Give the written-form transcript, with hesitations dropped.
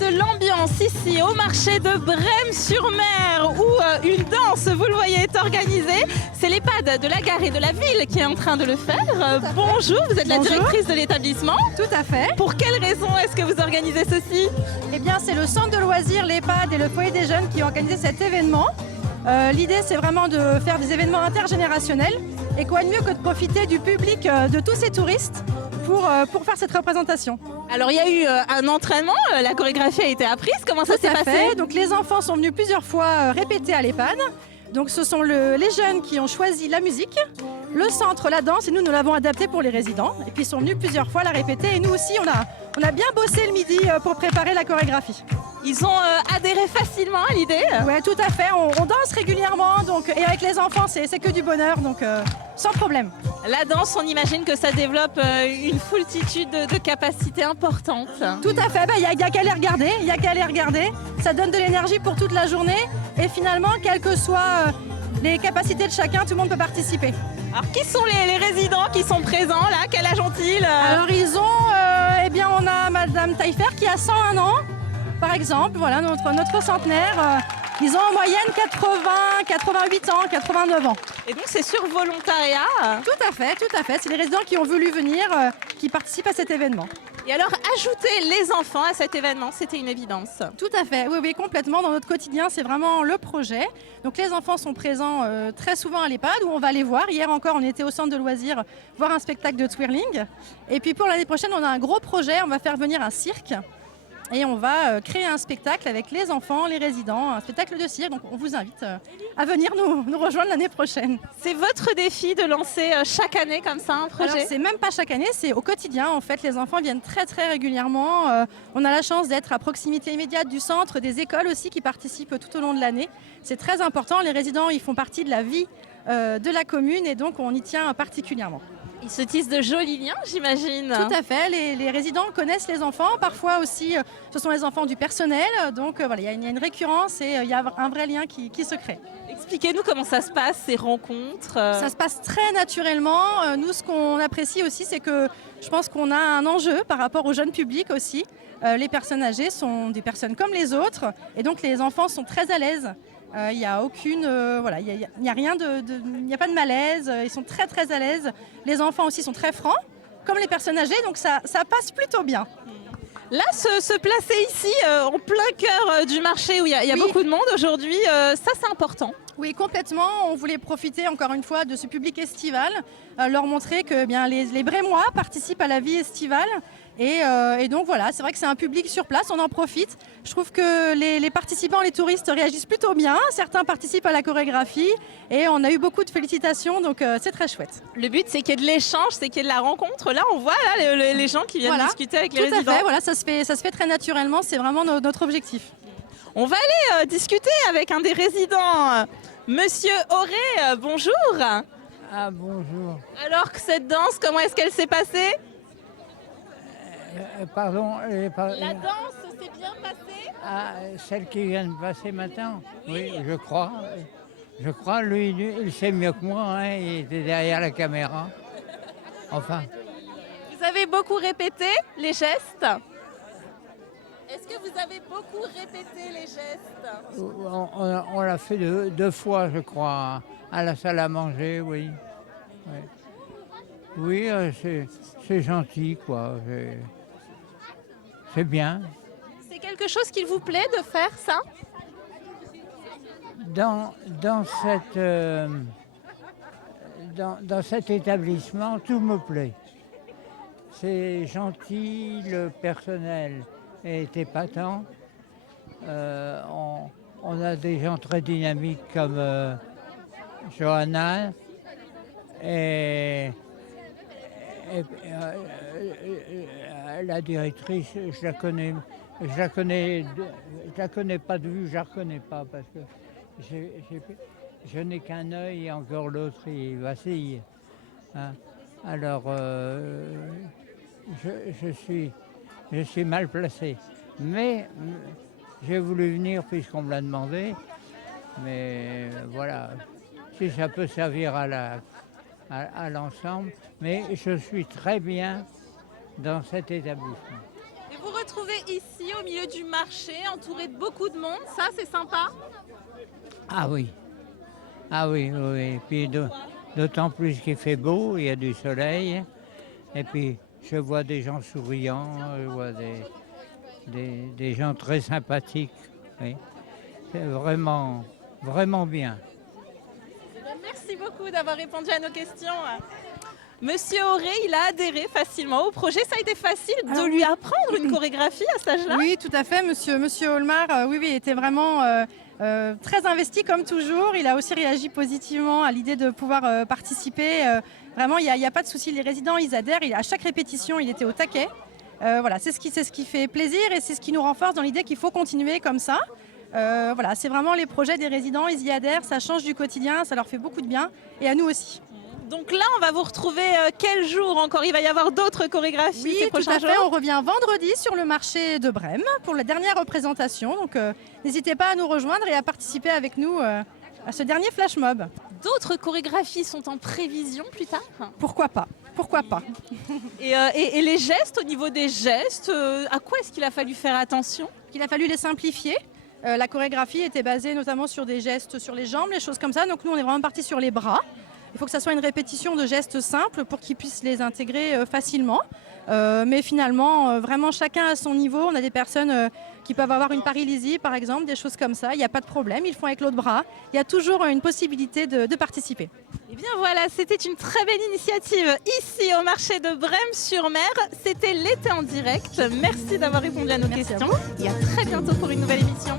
de l'ambiance ici au marché de Brême-sur-Mer où une danse, vous le voyez, est organisée. C'est l'EHPAD de la gare et de la ville qui est en train de le faire. Bonjour, vous êtes la directrice de l'établissement. Tout à fait. Pour quelle raison est-ce que vous organisez ceci? Eh bien, c'est le centre de loisirs, l'EHPAD et le foyer des jeunes qui ont organisé cet événement. L'idée, c'est vraiment de faire des événements intergénérationnels. Et quoi de mieux que de profiter du public, de tous ces touristes pour faire cette représentation. Alors, il y a eu un entraînement, la chorégraphie a été apprise. Comment ça s'est passé? Donc, les enfants sont venus plusieurs fois répéter à l'EHPAD. Donc, ce sont les jeunes qui ont choisi la musique, le centre, la danse, et nous l'avons adapté pour les résidents. Et puis, ils sont venus plusieurs fois la répéter. Et nous aussi, on a bien bossé le midi pour préparer la chorégraphie. Ils ont adhéré facilement à l'idée? Oui, tout à fait. On danse régulièrement et avec les enfants, c'est que du bonheur, donc sans problème. La danse, on imagine que ça développe une foultitude de capacités importantes. Tout à fait, il n'y a qu'à les regarder, ça donne de l'énergie pour toute la journée et finalement, quelles que soient les capacités de chacun, tout le monde peut participer. Alors qui sont les résidents qui sont présents là? Quel âge ont-ils? Alors ils ont, on a Madame Taillefer qui a 101 ans, par exemple, voilà notre centenaire. Ils ont en moyenne 88 ans, 89 ans. Et donc c'est sur volontariat? Tout à fait. C'est les résidents qui ont voulu venir, qui participent à cet événement. Et alors ajouter les enfants à cet événement, c'était une évidence? Tout à fait, oui, complètement. Dans notre quotidien, c'est vraiment le projet. Donc les enfants sont présents très souvent à l'EHPAD où on va les voir. Hier encore, on était au centre de loisirs voir un spectacle de twirling. Et puis pour l'année prochaine, on a un gros projet. On va faire venir un cirque. Et on va créer un spectacle avec les enfants, les résidents, un spectacle de cirque. Donc on vous invite à venir nous rejoindre l'année prochaine. C'est votre défi de lancer chaque année comme ça un projet? Alors, c'est même pas chaque année, c'est au quotidien. En fait, les enfants viennent très très régulièrement. On a la chance d'être à proximité immédiate du centre, des écoles aussi qui participent tout au long de l'année. C'est très important. Les résidents, ils font partie de la vie de la commune et donc on y tient particulièrement. Ils se tissent de jolis liens, j'imagine. Tout à fait. Les résidents connaissent les enfants. Parfois aussi, ce sont les enfants du personnel. Donc voilà, il y a une récurrence et il y a un vrai lien qui se crée. Expliquez-nous comment ça se passe, ces rencontres. Ça se passe très naturellement. Nous, ce qu'on apprécie aussi, c'est que je pense qu'on a un enjeu par rapport au jeune public aussi. Les personnes âgées sont des personnes comme les autres. Et donc les enfants sont très à l'aise. Il n'y a aucune, il n'y a rien il n'y a pas de malaise. Ils sont très très à l'aise. Les enfants aussi sont très francs, comme les personnes âgées, donc ça passe plutôt bien. Là, se placer ici, en plein cœur du marché où il y a beaucoup de monde aujourd'hui, ça c'est important. Oui, complètement. On voulait profiter encore une fois de ce public estival, leur montrer que les Brémois participent à la vie estivale. Et donc voilà, c'est vrai que c'est un public sur place, on en profite. Je trouve que les participants, les touristes réagissent plutôt bien. Certains participent à la chorégraphie et on a eu beaucoup de félicitations, donc c'est très chouette. Le but, c'est qu'il y ait de l'échange, c'est qu'il y ait de la rencontre. Là, on voit là, les gens qui viennent discuter avec les résidents. Tout à fait, voilà, ça se fait très naturellement, c'est vraiment notre objectif. On va aller discuter avec un des résidents, Monsieur Auré, bonjour. Ah bonjour. Alors que cette danse, comment est-ce qu'elle s'est passée? Pardon. La danse s'est bien passée? Ah, celle qui vient de passer maintenant? Oui, je crois. Je crois, lui, il sait mieux que moi, hein, il était derrière la caméra. Enfin. Vous avez beaucoup répété les gestes? Est-ce que vous avez beaucoup répété les gestes? On l'a fait deux fois, je crois, à la salle à manger, oui. Oui, c'est gentil, quoi. C'est bien. C'est quelque chose qu'il vous plaît de faire, ça? Dans cet établissement, tout me plaît. C'est gentil, le personnel est épatant. On a des gens très dynamiques comme Johanna et la directrice, je la connais pas de vue, je la reconnais pas parce que je n'ai qu'un œil et encore l'autre il vacille. Hein. Alors je suis mal placé, mais j'ai voulu venir puisqu'on me l'a demandé. Mais voilà, si ça peut servir à l'ensemble, mais je suis très bien dans cet établissement. Et vous retrouver ici au milieu du marché, entouré de beaucoup de monde. Ça, c'est sympa. Ah oui, ah oui, oui. Et puis d'autant plus qu'il fait beau, il y a du soleil. Et puis je vois des gens souriants, je vois des gens très sympathiques. Oui. C'est vraiment, vraiment bien. Merci beaucoup d'avoir répondu à nos questions. Monsieur Auré, il a adhéré facilement au projet. Ça a été facile de lui apprendre une chorégraphie à cet âge-là? Oui, tout à fait. Monsieur Olmar, oui, était vraiment très investi comme toujours. Il a aussi réagi positivement à l'idée de pouvoir participer. Vraiment, il n'y a pas de souci. Les résidents, ils adhèrent. À chaque répétition, il était au taquet. Voilà, c'est ce qui fait plaisir et c'est ce qui nous renforce dans l'idée qu'il faut continuer comme ça. Voilà, c'est vraiment les projets des résidents, ils y adhèrent, ça change du quotidien, ça leur fait beaucoup de bien et à nous aussi. Donc là, on va vous retrouver quel jour encore? Il va y avoir d'autres chorégraphies Oui, ces tout prochains à fait. jours? On revient vendredi sur le marché de Brême pour la dernière représentation. Donc n'hésitez pas à nous rejoindre et à participer avec nous à ce dernier flash mob. D'autres chorégraphies sont en prévision plus tard? Pourquoi pas? Pourquoi pas? Et les gestes, au niveau des gestes, à quoi est-ce qu'il a fallu faire attention? Il a fallu les simplifier. La chorégraphie était basée notamment sur des gestes sur les jambes, les choses comme ça. Donc nous, on est vraiment parti sur les bras. Il faut que ça soit une répétition de gestes simples pour qu'ils puissent les intégrer facilement. Mais finalement, vraiment chacun à son niveau. On a des personnes qui peuvent avoir une paralysie, par exemple, des choses comme ça. Il n'y a pas de problème, ils le font avec l'autre bras. Il y a toujours une possibilité de participer. Eh bien voilà, c'était une très belle initiative ici au marché de Brême-sur-Mer. C'était l'été en direct. Merci d'avoir répondu à nos questions. Et à très bientôt pour une nouvelle émission.